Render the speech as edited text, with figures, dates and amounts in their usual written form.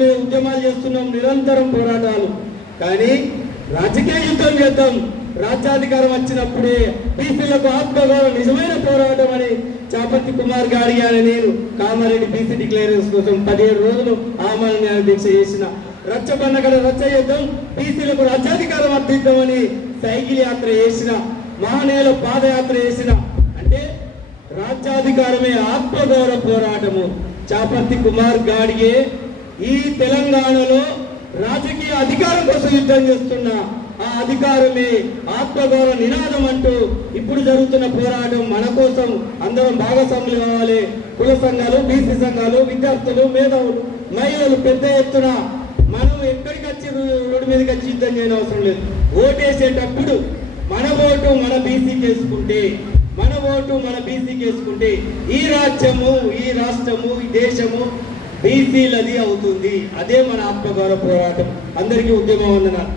ఉద్యమాలు చేస్తున్నాం, నిరంతరం పోరాటాలు. కానీ రాజకీయ యుద్ధం చేద్దాం, రాజ్యాధికారం వచ్చినప్పుడే బీసీలకు ఆత్మగౌరవం నిజమైన పోరాటం అని చాపర్తి కుమార్ గాడి అని నేను కామారెడ్డి బీసీ డిక్లరేషన్ కోసం 17 రోజులు ఆమరణ దీక్ష చేసిన, రచ్చబండగడ రచ్చ చేద్దాం, బీసీలకు రాజ్యాధికారం అర్థిద్దామని సైకిల్ యాత్ర చేసిన, మహానేల పాదయాత్ర చేసిన. అంటే రాజ్యాధికారమే ఆత్మగౌరవ పోరాటము. చాపర్తి కుమార్ గాడిగే ఈ తెలంగాణలో రాజకీయ అధికారం కోసం యుద్ధం చేస్తున్న ఆ అధికారమే ఆత్మగౌరవ నినాదం అంటూ ఇప్పుడు జరుగుతున్న పోరాటం మన కోసం అందరం భాగస్వాములు కావాలి. కుల సంఘాలు, బీసీ సంఘాలు, విద్యార్థులు, మేధావులు, మహిళలు పెద్ద ఎత్తున మనం ఎక్కడికి వచ్చి రోడ్డు మీదకి వచ్చి యుద్ధం చేయని అవసరం లేదు. ఓటేసేటప్పుడు మన ఓటు మన బీసీకి వేసుకుంటే, మన ఓటు మన బీసీకి వేసుకుంటే ఈ రాజ్యము, ఈ రాష్ట్రము, ఈ దేశము బీసీలది అవుతుంది. అదే మన ఆత్మగౌరవ పోరాటం. అందరికీ ఉద్యమం వందనాలు.